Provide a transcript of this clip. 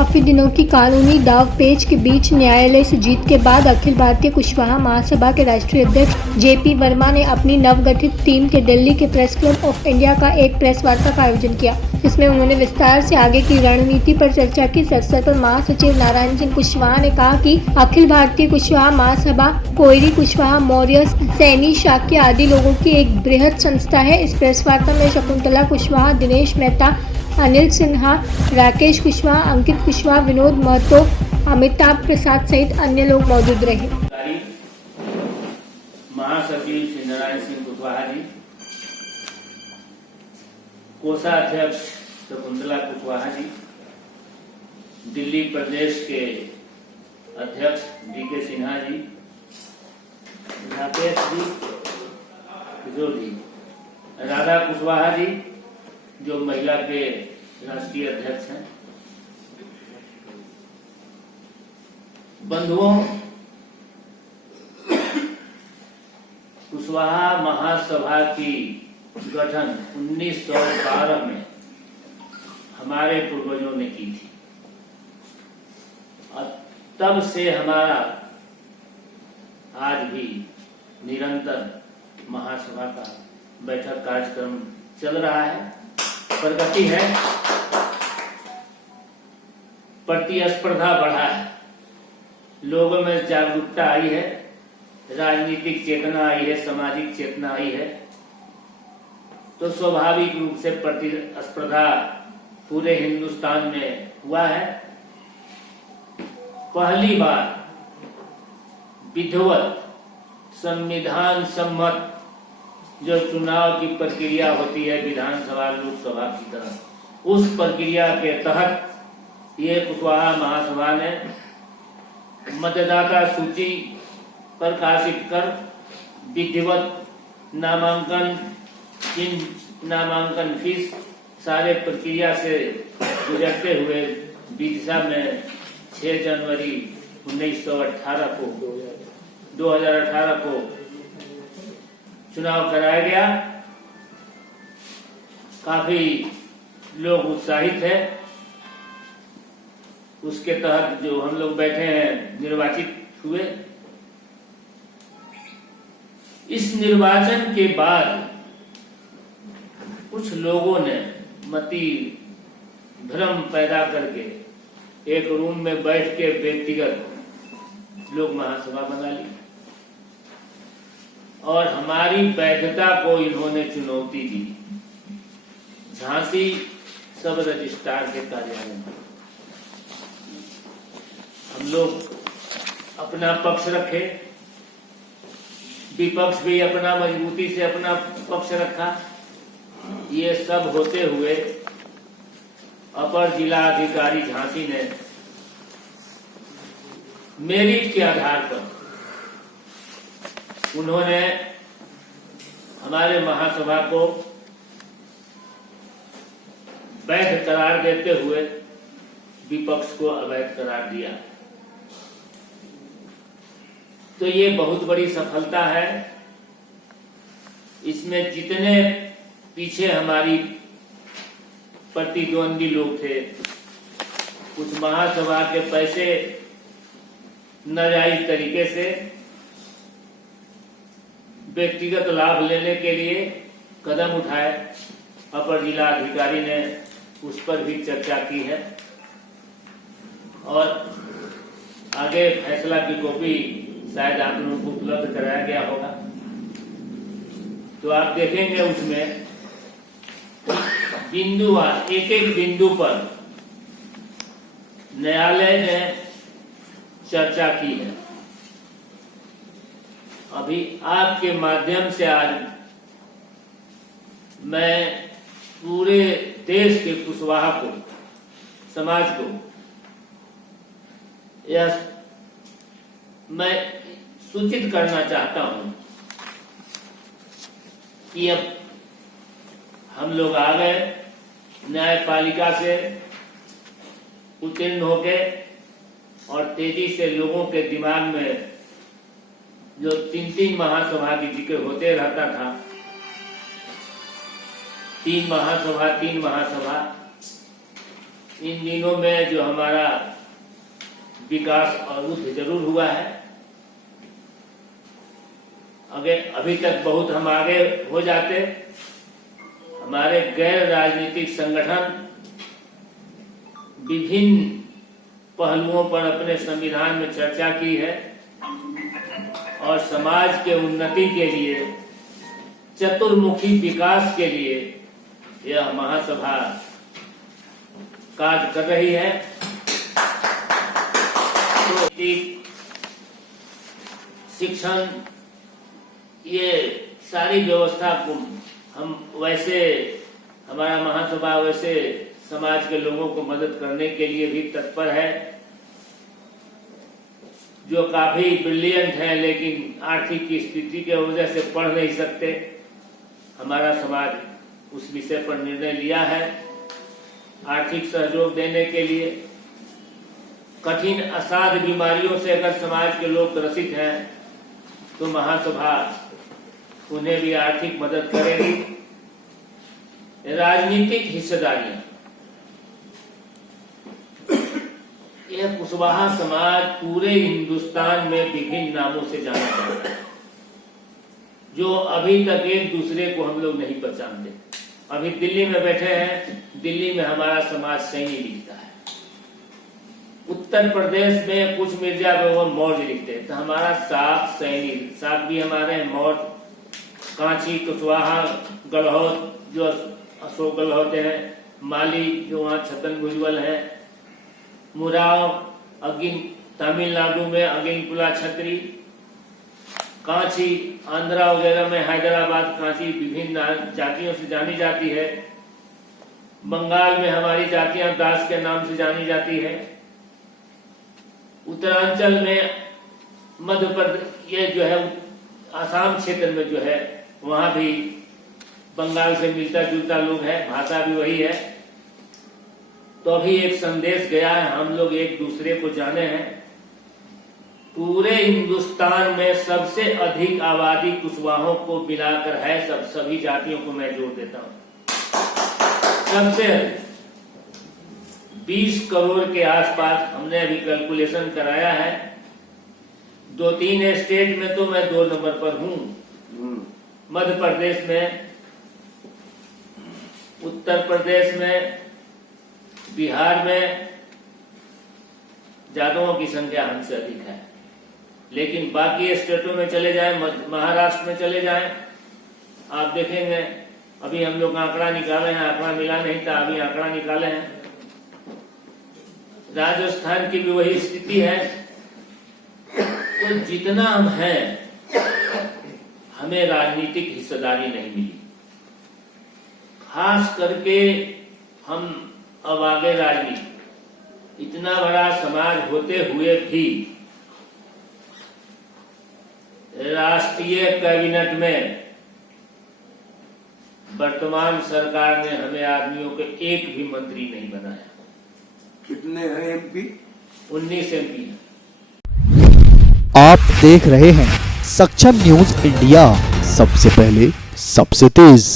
काफी दिनों की कानूनी दांवपेच के बीच न्यायालय से जीत के बाद अखिल भारतीय कुशवाहा महासभा के राष्ट्रीय अध्यक्ष जेपी वर्मा ने अपनी नवगठित टीम के दिल्ली के प्रेस क्लब ऑफ इंडिया का एक प्रेस वार्ता का आयोजन किया, जिसमें उन्होंने विस्तार से आगे की रणनीति पर चर्चा की। इस अवसर पर महासचिव नारायण सिंह कुशवाहा ने कहा कि अखिल भारतीय कुशवाहा महासभा कोयरी कुशवाहा, मौर्य, सैनी, शाक्य आदि लोगों की एक बृहद संस्था है। इस प्रेस वार्ता में शकुंतला कुशवाहा, दिनेश मेहता, अनिल सिन्हा, राकेश कुशवाहा, अंकित कुशवाहा, विनोद महतो, अमिताभ प्रसाद सहित अन्य लोग मौजूद रहे। महासचिव श्री नारायण सिंह कुशवाहा जी, कोषाध्यक्ष शकुंतला कुशवाहा जी, दिल्ली प्रदेश के अध्यक्ष डीके सिन्हा जी, राकेश जी, किशोर जी, राधा कुशवाहा जी जो महिला के राष्ट्रीय अध्यक्ष हैं, बंधुओं, कुशवाहा महासभा की गठन 1912 में हमारे पूर्वजों ने की थी और तब से हमारा आज भी निरंतर महासभा का बैठक कार्यक्रम चल रहा है, प्रगति है, प्रतिस्पर्धा बढ़ा है, लोगों में जागरूकता आई है, राजनीतिक चेतना आई है, सामाजिक चेतना आई है, तो स्वाभाविक रूप से प्रतिस्पर्धा पूरे हिंदुस्तान में हुआ है। पहली बार विधिवत संविधान सम्मत जो चुनाव की प्रक्रिया होती है विधानसभा लोकसभा की तरह, उस प्रक्रिया के तहत ये कुशवाहा महासभा ने मतदाता सूची प्रकाशित कर विधिवत नामांकन, नामांकन फीस सारे प्रक्रिया से गुजरते हुए विदिशा में 6 जनवरी 2018 को चुनाव कराया गया। काफी लोग उत्साहित हैं। उसके तहत जो हम लोग बैठे हैं निर्वाचित हुए। इस निर्वाचन के बाद कुछ लोगों ने मति भ्रम पैदा करके एक रूम में बैठ के व्यक्तिगत लोग महासभा बना ली और हमारी वैधता को इन्होंने चुनौती दी। झांसी सब रजिस्ट्रार के कार्यालय में हम लोग अपना पक्ष रखे, विपक्ष भी अपना मजबूती से अपना पक्ष रखा। ये सब होते हुए अपर जिला अधिकारी झांसी ने मेरिट के आधार पर उन्होंने हमारे महासभा को वैध करार देते हुए विपक्ष को अवैध करार दिया। तो ये बहुत बड़ी सफलता है। इसमें जितने पीछे हमारी प्रतिद्वंदी लोग थे, कुछ महासभा के पैसे नाजायज तरीके से व्यक्तिगत लाभ लेने के लिए कदम उठाए, अपर जिला अधिकारी ने उस पर भी चर्चा की है और आगे फैसला की कॉपी शायद आप लोगों को उपलब्ध कराया गया होगा। तो आप देखेंगे उसमें बिंदुवार एक एक बिंदु पर न्यायालय ने चर्चा की है। अभी आपके माध्यम से आज मैं पूरे देश के कुशवाहा को, समाज को यह मैं सूचित करना चाहता हूं कि अब हम लोग आ गए, न्यायपालिका से उत्तीर्ण होके और तेजी से लोगों के दिमाग में जो 3 महासभा की जिक्र होते रहता था, 3 महासभा इन दिनों में जो हमारा विकास अवरुद्ध जरूर हुआ है, अभी तक बहुत हम आगे हो जाते। हमारे गैर राजनीतिक संगठन विभिन्न पहलुओं पर अपने संविधान में चर्चा की है और समाज के उन्नति के लिए, चतुर्मुखी विकास के लिए यह महासभा कार्य कर रही है। तो शिक्षण, ये सारी व्यवस्था को हम वैसे, हमारा महासभा वैसे समाज के लोगों को मदद करने के लिए भी तत्पर है। जो काफी ब्रिलियंट है लेकिन आर्थिक की स्थिति के वजह से पढ़ नहीं सकते, हमारा समाज उस विषय पर निर्णय लिया है आर्थिक सहयोग देने के लिए। कठिन असाध्य बीमारियों से अगर समाज के लोग ग्रसित हैं तो महासभा उन्हें भी आर्थिक मदद करेगी। राजनीतिक हिस्सेदारियां, यह कुशवाहा समाज पूरे हिंदुस्तान में विभिन्न नामों से जाना जाता है, जो अभी तक एक दूसरे को हम लोग नहीं पहचानते। अभी दिल्ली में बैठे हैं, दिल्ली में हमारा समाज सैनी लिखता है। उत्तर प्रदेश में कुछ मिर्जा बेगम मौर्य लिखते हैं, तो हमारा साग सैनी, साग भी हमारे हैं, मौर्य, कांची, कुशवाहा, गलहौत जो अशोक गलहौत है, माली जो वहाँ छतन भुजबल है, मुराव अगिन तमिलनाडु में अगिनपुला छत्री, कांची आंध्रा वगैरह में हैदराबाद कांची विभिन्न जातियों से जानी जाती है। बंगाल में हमारी जातियां दास के नाम से जानी जाती है। उत्तरांचल में मध्य प्रदेश, ये जो है आसाम क्षेत्र में जो है वहां भी बंगाल से मिलता जुलता लोग है, भाषा भी वही है। तो अभी एक संदेश गया है, हम लोग एक दूसरे को जाने हैं। पूरे हिंदुस्तान में सबसे अधिक आबादी कुशवाहों को मिलाकर है, सभी जातियों को मैं जोड़ देता हूं, सबसे 20 करोड़ के आसपास हमने अभी कैलकुलेशन कराया है। 2-3 स्टेट में तो मैं 2 नंबर पर हूं, मध्य प्रदेश में, उत्तर प्रदेश में, बिहार में यादवों की संख्या हमसे अधिक है। लेकिन बाकी स्टेटों में चले जाएं, महाराष्ट्र में चले जाएं, आप देखेंगे अभी हम लोग आंकड़ा निकाले हैं, आंकड़ा मिला नहीं था, अभी आंकड़ा निकाले हैं। राजस्थान की भी वही स्थिति है। तो जितना हम हैं, हमें राजनीतिक हिस्सेदारी नहीं मिली। खास करके हम अब आगे राजनीति, इतना बड़ा समाज होते हुए भी राष्ट्रीय कैबिनेट में वर्तमान सरकार ने हमें आदमियों के एक भी मंत्री नहीं बनाया। कितने हैं एमपी? 19 एमपी हैं। आप देख रहे हैं सक्षम न्यूज इंडिया, सबसे पहले सबसे तेज।